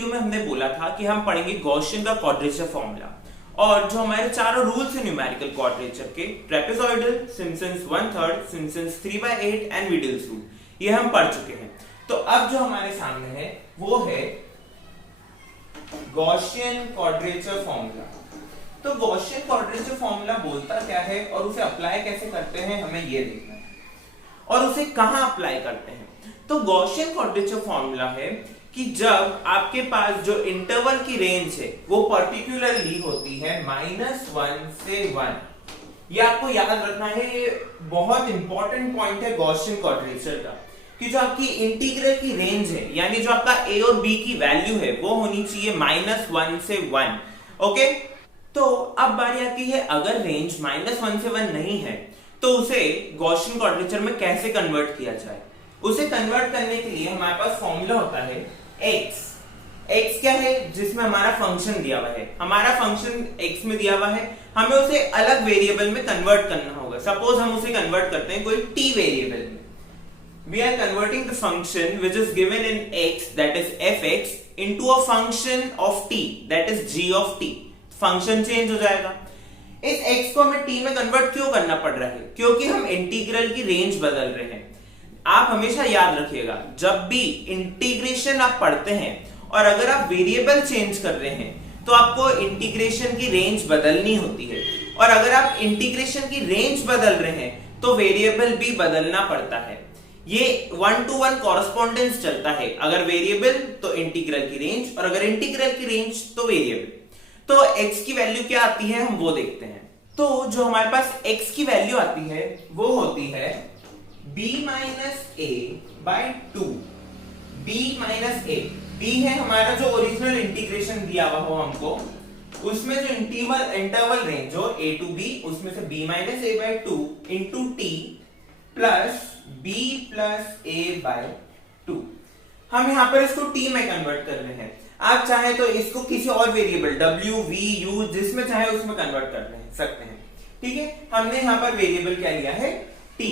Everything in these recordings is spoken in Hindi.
वीडियो में हमने बोला था कि हम पढ़ेंगे गॉसियन का क्वाड्रेचर फॉर्मूला, और जो हमारे चारों रूल्स हैं न्यूमेरिकल क्वाड्रेचर के, trapezoidal, Simpson's 1/3, Simpson's 3/8 and Weddle's rule, ये हम पढ़ चुके हैं। तो अब जो हमारे सामने है वो है गॉसियन क्वाड्रेचर फॉर्मूला। तो गॉसियन क्वाड्रेचर फॉर्मूला बोलता क्या है और उसे अप्लाई कैसे करते हैं, हमें ये देखना है, और उसे कहां अप्लाई करते हैं। तो गॉसियन क्वाड्रेचर फॉर्मूला है कि जब आपके पास जो इंटरवल की रेंज है वो पर्टिकुलरली होती है -1 से 1। ये आपको याद रखना है, ये बहुत इंपॉर्टेंट पॉइंट है गॉसियन क्वाड्रेचर का, कि जो आपकी इंटीग्रल की रेंज है, यानी जो आपका a और b की वैल्यू है वो होनी चाहिए -1 से 1। ओके, तो अब बारी आती है, अगर रेंज -1 से 1 नहीं है तो उसे गॉसियन क्वाड्रेचर में कैसे कन्वर्ट किया जाए। उसे कन्वर्ट करने के लिए हमारे पास फॉर्मूला होता है x। x क्या है, जिसमें हमारा फंक्शन दिया हुआ है, हमारा फंक्शन x में दिया हुआ है, हमें उसे अलग वेरिएबल में कन्वर्ट करना होगा। सपोज हम उसे कन्वर्ट करते हैं कोई t वेरिएबल में। We are converting the function which is given in x, that is fx, into a function of t, that is g of t। Function change हो जाएगा। इस x को हमें t में कन्वर्ट क्यों करना पड़ रहा है, क्योंकि हम इंटीग्रल की रेंज बदल रहे हैं। आप हमेशा याद रखिएगा, जब भी इंटीग्रेशन आप पढ़ते हैं और अगर आप वेरिएबल चेंज कर रहे हैं तो आपको इंटीग्रेशन की रेंज बदलनी होती है, और अगर आप इंटीग्रेशन की रेंज बदल रहे हैं तो वेरिएबल भी बदलना पड़ता है। ये 1-to-1 कॉरेस्पॉन्डेंस चलता है, अगर वेरिएबल तो इंटीग्रल की रेंज, और अगर इंटीग्रल की रेंज तो वेरिएबल। तो x की वैल्यू क्या आती है हम वो देखते हैं। तो जो हमारे पास x की वैल्यू आती है वो होती है b - a/2। b - a, b है हमारा जो ओरिजिनल इंटीग्रेशन दिया हुआ हो हमको, उसमें जो इंटरवल रेंज हो a to b, उसमें से b - a/2 into t plus b + a/2। हम यहां पर इसको t में कन्वर्ट कर रहे हैं। आप चाहे तो इसको किसी और वेरिएबल w, v, u जिसमें चाहे उसमें कन्वर्ट कर सकते हैं। ठीक है, हमने यहां पर वेरिएबल क्या लिया है, t।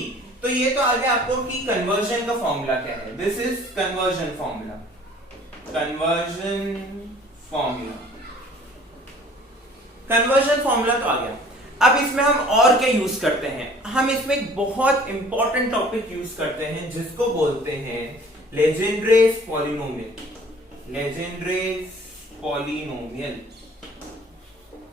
तो ये तो आ गया आपको कि कन्वर्जन का फॉर्मूला क्या है। This is conversion formula. Conversion formula तो आ गया। अब इसमें हम और क्या यूज करते हैं, हम इसमें एक बहुत इंपॉर्टेंट टॉपिक यूज करते हैं जिसको बोलते हैं लेजेंड्रेस पॉलिनोमियल।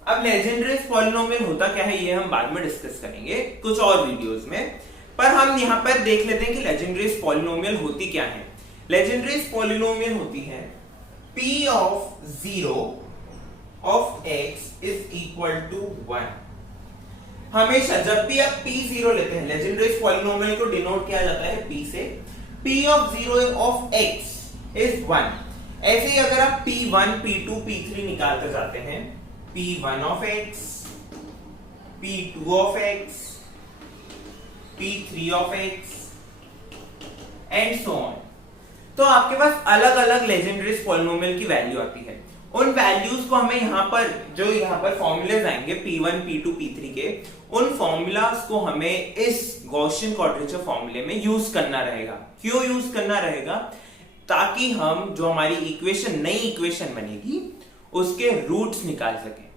अब लेजेंड्रेस पॉलिनोमियल होता क्या है ये हम बाद में डिस्कस करेंगे कुछ और वीडियोस में, पर हम यहां पर देख लेते हैं कि लेजेंड्रेस पॉलिनोमियल होती क्या है। लेजेंड्रेस पॉलिनोमियल होती है p of 0 of x is equal to 1। हमेशा जब भी आप p0 लेते हैं, लेजेंड्रेस पॉलिनोमियल को डिनोट किया जाता है p से। p of 0 of x is 1। ऐसे ही अगर आप p1, p2, p3 निकालते जाते हैं, p1 of x, p2 of x, p3 of x and so on, तो आपके पास अलग अलग लेजेंड्रेस पॉलिनोमियल की वैल्यू आती है। उन वैल्यूज को हमें यहाँ पर जो यहाँ पर फॉर्मूलेज आएंगे p1, p2, p3 के, उन फॉर्मूलाज को हमें इस गॉसियन क्वाड्रेचर फॉर्मूले में यूज करना रहेगा। क्यों यूज करना रहेगा, ताकि हम जो हमारी इक्वेशन, नई इक्वेशन बनेगी, उसके रूट्स निकाल सकें।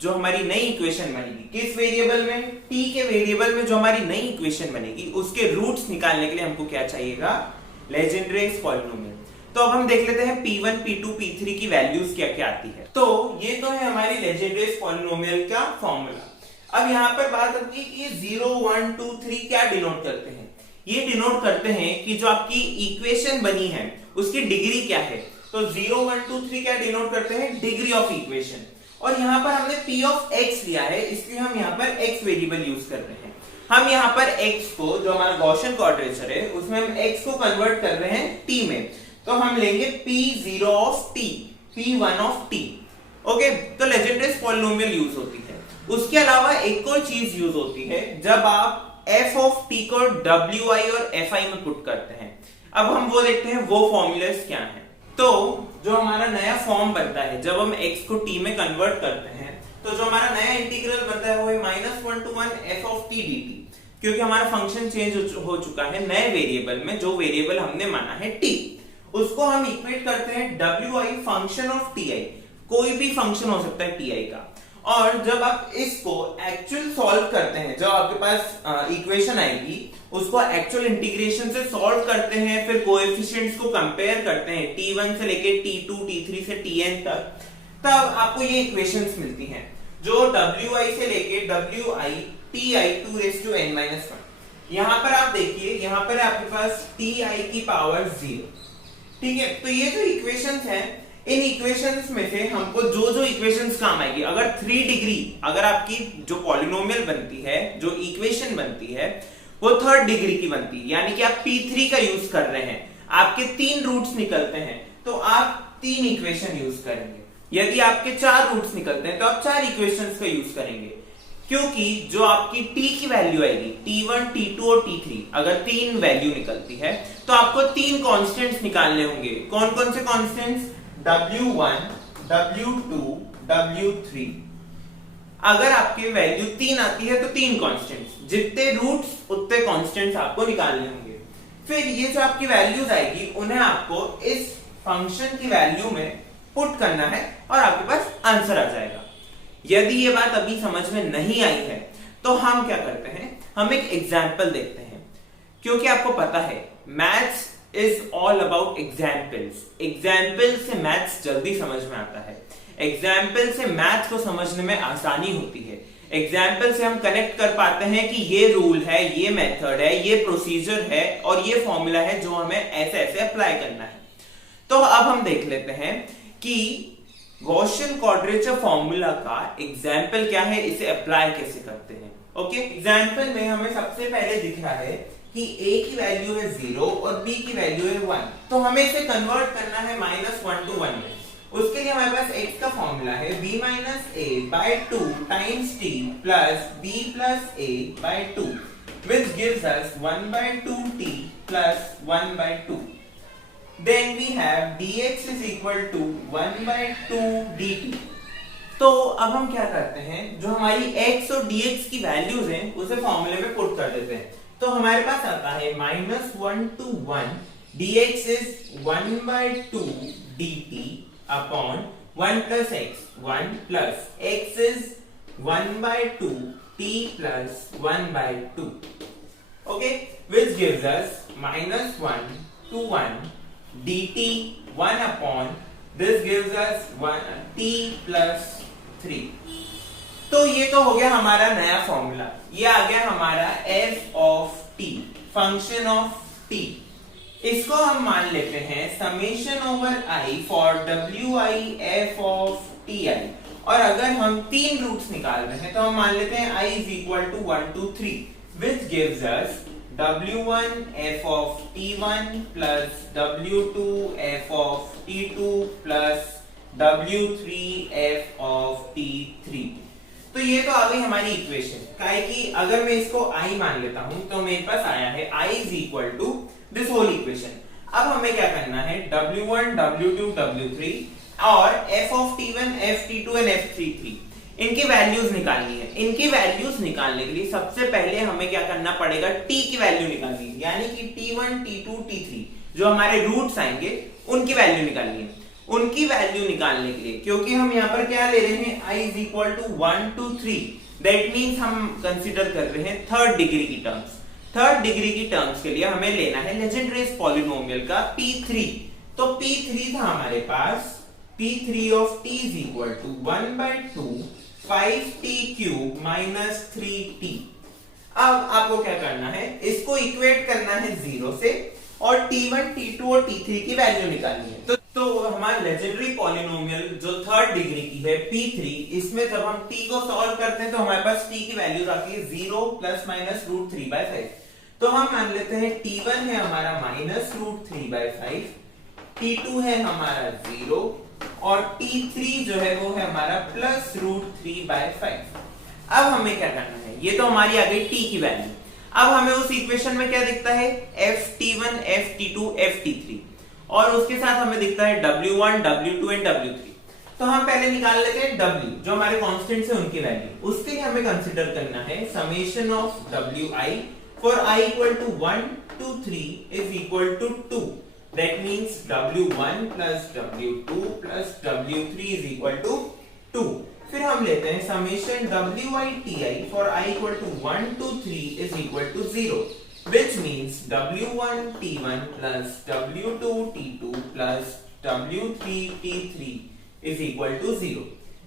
जो हमारी नई इक्वेशन बनेगी किस वेरिएबल में, t के वेरिएबल में जो हमारी नई इक्वेशन बनेगी, उसके रूट्स निकालने के लिए हमको क्या चाहिएगा, लेजेंड्रेस पॉलिनोमियल। तो अब हम देख लेते हैं p1, p2, p3 की वैल्यूज क्या क्या आती है। तो ये तो है हमारी लेजेंड्रेस पॉलिनोमियल का फॉर्मूला। अब यहाँ पर बात आती है कि ये 0, 1, 2, 3 क्या डिनोट करते हैं। ये डिनोट करते हैं कि जो आपकी इक्वेशन बनी है उसकी डिग्री क्या है। तो 0, 1, 2, 3 क्या डिनोट करते हैं, डिग्री ऑफ इक्वेशन। और यहाँ पर हमने p of x लिया है, इसलिए हम यहाँ पर x वेरिएबल यूज कर रहे हैं। हम यहाँ पर x को, जो हमारा गॉसियन क्वाड्रेचर है, उसमें हम x को कन्वर्ट कर रहे हैं t में। तो हम लेंगे p0 of t, p1 of t। Okay, तो लेजेंड्रेस पॉलिनोमियल यूज होती है। उसके अलावा एक और चीज यूज होती है जब आप f of t को wi और fi में पुट करते हैं। अब हम वो देखते हैं वो फॉर्मूलेस क्या हैं। तो जो हमारा नया फॉर्म बनता है जब हम x को t में कन्वर्ट करते हैं, तो जो हमारा नया इंटीग्रल बनता है वो है -1 to 1 f of t dt, क्योंकि हमारा फंक्शन चेंज हो चुका है नए वेरिएबल में, जो वेरिएबल हमने माना है t। उसको हम इक्वेट करते हैं wi फंक्शन ऑफ ti, कोई भी फंक्शन हो सकता है ti का। और जब आप इसको एक्चुअल सॉल्व करते हैं, जब आपके पास इक्वेशन आएगी उसको एक्चुअल इंटीग्रेशन से सॉल्व करते हैं, फिर कोएफिशिएंट्स को कंपेयर करते हैं t1 से लेके t2 t3 से tn तक, तब आपको ये इक्वेशंस मिलती हैं जो wi से लेके wi ti 2n-1। यहां पर आप देखिए, यहां पर आपके पास ti की पावर 0, ठीक है। तो ये जो इक्वेशंस हैं, इन इक्वेशंस में से हमको जो जो इक्वेशंस काम आएगी, अगर 3 डिग्री अगर आपकी जो पॉलिनोमियल बनती है, जो इक्वेशन बनती है वो 3rd डिग्री की बनती है, यानी कि आप P3 का यूज कर रहे हैं, आपके 3 रूट्स निकलते हैं तो आप 3 इक्वेशन यूज करेंगे। यदि आपके 4 रूट्स निकलते हैं तो आप 4 इक्वेशंस का यूज करेंगे, क्योंकि जो आपकी t की वैल्यू आएगी t1 t2 और t3, अगर 3 वैल्यू निकलती है तो आपको 3 कांस्टेंट्स निकालने होंगे। कौन कौन से कांस्टेंट्स? w1 w2 w3। अगर आपकी वैल्यू 3 आती है तो 3 कांस्टेंट्स, जितने रूट्स उतने कांस्टेंट्स आपको निकालने होंगे। फिर ये जो आपकी वैल्यूज आएगी उन्हें आपको इस फंक्शन की वैल्यू में पुट करना है और आपके पास आंसर आ जाएगा। यदि ये बात अभी समझ में नहीं आई है तो हम क्या करते हैं, हम एक एग्जाम्पल देखते हैं, क्योंकि आपको पता है maths is all about examples. Example से मैथ्स जल्दी समझ में आता है, एग्जाम्पल से मैथ्स को समझने में आसानी होती है, एग्जाम्पल से हम कनेक्ट कर पाते हैं कि ये रूल है, ये मेथड है, ये प्रोसीजर है और ये फॉर्मूला है जो हमें ऐसे ऐसे अप्लाई करना है। तो अब हम देख लेते हैं कि गॉसियन क्वाड्रेचर फॉर्मूला का एग्जाम्पल क्या है, इसे अप्लाई कैसे करते हैं। ओके, एग्जाम्पल में हमें सबसे पहले दिख रहा है कि a की वैल्यू है 0 और b की वैल्यू है 1, तो हमें इसे कन्वर्ट करना है -1 to 1 में। उसके लिए हमारे पास x का फॉर्मूला है b - a/2 times t plus b plus a by 2, which gives us 1/2t plus 1/2. Then we have dx is equal to 1/2 dt. तो अब हम क्या करते हैं, जो हमारी x और dx की वैल्यूज हैं उसे फॉर्मूले में पुट कर देते हैं। तो हमारे पास आता है -1 to 1 dx is 1/2 dt upon 1 plus x, 1 plus x is 1/2 t plus 1/2, okay, which gives us -1 to 1 dt 1 upon this gives us 1 t plus 3। तो ये तो हो गया हमारा नया फॉर्मूला, ये आ गया हमारा f of t, function of t। इसको हम मान लेते हैं summation over i for wi f of ti, और अगर हम 3 रूट्स निकाल रहे हैं तो हम मान लेते हैं i is equal to 1 to 3, which gives us w1 f of t1 plus w2 f of t2 plus w3 f of t3। तो ये तो आ गई हमारी इक्वेशन, काहे कि अगर मैं इसको i मान लेता हूं तो मेरे पास आया है i is equal to this whole equation। अब हमें क्या करना है, w1 w2 w3 और f of t1 f t2 and f t3 इनकी वैल्यूज निकालनी है। इनकी वैल्यूज निकालने के लिए सबसे पहले हमें क्या करना पड़ेगा, t की वैल्यू निकालनी है, यानी कि t1 t2 t3 जो हमारे रूट्स आएंगे उनकी वैल्यू निकालनी है। उनकी वैल्यू निकालने के लिए, क्योंकि हम यहाँ पर क्या ले रहे हैं, i is equal to 1 to 3, that means हम कंसीडर कर रहे हैं 3rd डिग्री की टर्म्स। 3rd डिग्री की टर्म्स के लिए हमें लेना है लेजेंड्रेस पॉलिनोमियल का P3। तो P3 था हमारे पास, P3 of t is equal to 1/2 5t cube minus 3t। अब आपको क्या करना है, इसको इक्वेट करना है 0 से और t1 t2 और t3 की वैल्यू निकालनी है। तो हमारा लेजेंडरी पॉलिनोमियल जो 3rd डिग्री की है P3, इसमें जब हम t को सॉल्व करते हैं तो हमारे पास t की वैल्यूज आती है 0 ± √3/5। तो हम मान लेते हैं t1 है हमारा -√3/5, t2 है हमारा 0 और t3 जो है वो है हमारा +√3/5। अब हमें क्या करना है, ये तो हमारी आ गई t की वैल्यू। अब हमें उस इक्वेशन में क्या दिखता है, ft1 ft2 ft3 और उसके साथ हमें दिखता है w1 w2 एंड w3। तो हम पहले निकाल लेते हैं w, जो हमारे कांस्टेंट्स है उनकी वैल्यू। उसके लिए हमें कंसीडर करना है summation of wi for i equal to 1 to 3 is equal to 2, That means W1 plus W2 plus W3 is equal to 2. फिर हम लेते हैं summation Wi Ti for I equal to 1 to 3 is equal to 0, which means W1 T1 plus W2 T2 plus W3 T3 is equal to 0.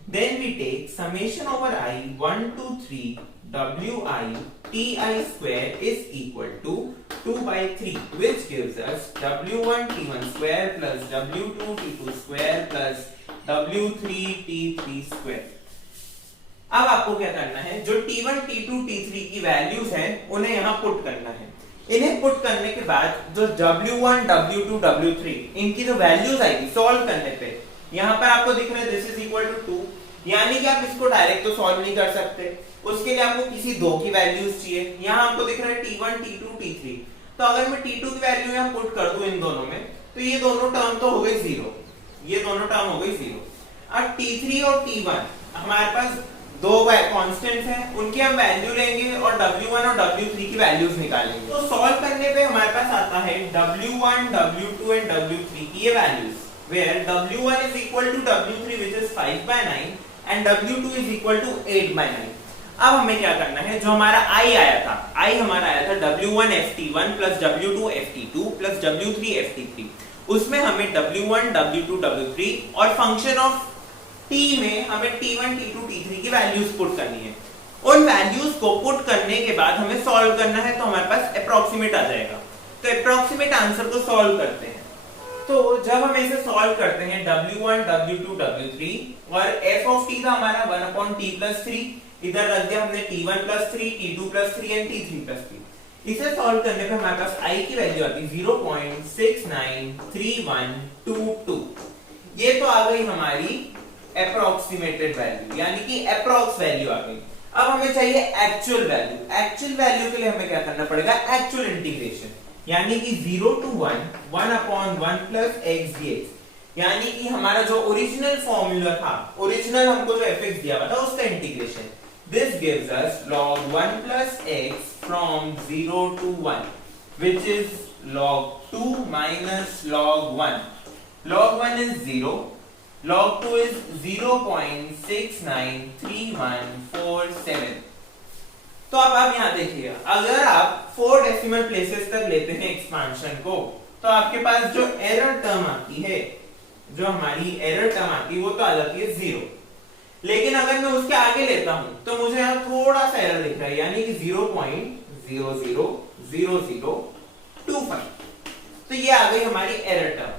Then we take summation over I 1 to 3 Wi Ti square is equal to 2 by 3, which gives us W1 T1 square plus W2 T2 square plus W3 T3 square. अब आपको क्या करना है, जो T1 T2 T3 की वैल्यूज हैं उन्हें यहाँ पुट करना है. इन्हें पुट करने के बाद जो W1 W2 W3 इनकी जो वैल्यूज आएगी सॉल्व करने पे, यहाँ पर आपको दिख रहा है दिस इज इक्वल टू 2, यानी कि आप इसको डायरेक्ट तो सॉल्व नहीं कर सकते, उसके लिए आपको किसी दो की वैल्यूज चाहिए. यहाँ आपको दिख रहा है T1 T2 T3, तो अगर मैं T2 की वैल्यू यहाँ पुट कर दूं इन दोनों में, तो ये दोनों टर्म तो हो गई 0, ये दोनों टर्म हो गई 0. अब T3 और T1 हमारे पास दो कांस्टेंट्स हैं, उनकी हम वैल्यू लेंगे और W1 और W3 की वैल्यूज निकालेंगे. तो सॉल्व करने पे हमारे पास आता है W1 W2 एंड W3 की ये values, where W1 is equal to W3 which is 5 by 9 and W2 is equal to 8 by 9. अब हमें क्या करना है, जो हमारा I आया था, I हमारा आया था W1 FT1 plus W2 FT2 plus W3 FT3, उसमें हमें W1 W2 W3 और फंक्शन ऑफ T में हमें T1 T2 T3 की वैल्यूज पुट करनी है. उन वैल्यूज को पुट करने के बाद हमें सॉल्व करना है, तो हमारे पास अप्रॉक्सीमेट आ जाएगा. तो अप्रॉक्सीमेट आंसर को सॉल्व करते हैं. तो जब हम इसे सॉल्व करते हैं W1 W2 W3 और f of t था हमारा 1 upon t plus 3, इधर रख दिया हमने T1 plus 3 T2 plus 3 and T3 plus 3. इसे सॉल्व करने पे हमारे पास I की वैल्यू आती है 0.693122. ये तो आ गई हमारी अप्रॉक्सीमेटेड वैल्यू, यानी कि अप्रॉक्स वैल्यू आ गई. अब हमें चाहिए एक्चुअल वैल्यू. एक्चुअल वैल्यू के लिए हमें क्या करना पड़ेगा, एक्चुअल इंटीग्रेशन, यानी कि 0 to 1 1 upon 1 plus x dx, यानी कि हमारा जो ओरिजिनल फॉर्मूला था, ओरिजिनल हमको जो fx दिया हुआ था उसका integration. This gives us log 1 plus x from 0 to 1, which is log 2 minus log 1. Log 1 is 0, log 2 is 0.693147. तो अब आप यहाँ देखिए, अगर आप 4 डेसिमल प्लेसेस तक लेते हैं एक्सपांशन को, तो आपके पास जो एरर टर्म आती है, जो हमारी एरर टर्म आती है वो तो आ जाती है 0. लेकिन अगर मैं उसके आगे लेता हूं तो मुझे यहाँ थोड़ा सा एरर दिख रहा है, यानी कि 0.000025. तो ये आ गई हमारी एरर टर्म.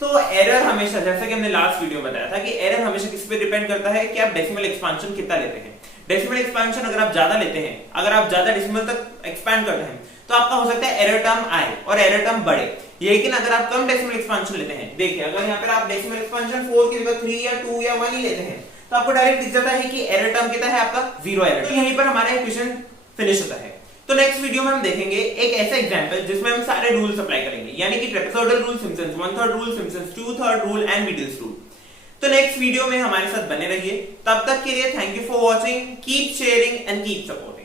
तो एरर हमेशा, जैसा कि हमने लास्ट वीडियो में बताया था कि एरर हमेशा किस पे डिपेंड करता है कि आप डेसिमल एक्सपांशन कितना लेते हैं. डेसिमल एक्सपांशन अगर आप ज्यादा लेते हैं, अगर आप ज्यादा डेसिमल तक एक्सपैंड करते हैं, तो आपका हो सकता है एरर टर्म आए और एरर टर्म बढ़े. लेकिन अगर आप कम डेसिमल एक्सपांशन लेते हैं, देखिए अगर यहाँ पर आप डेसिमल एक्सपांशन 4 की जगह 3 या 2 या 1 ही लेते हैं, तो आपको डायरेक्ट दिख जाता है कि एरर टर्म कितना है आपका, 0 एरर. तो यहीं पर हमारा इक्वेशन फिनिश होता है. तो नेक्स्ट वीडियो में हम देखेंगे एक ऐसा एग्जांपल जिसमें हम सारे रूल्स अप्लाई करेंगे, यानी कि trapezoidal rule, Simpson's 1/3 rule, Simpson's 2/3 rule and medians rule. तो नेक्स्ट वीडियो में हमारे साथ बने रहिए. तब तक के लिए thank you for watching. Keep sharing and keep support.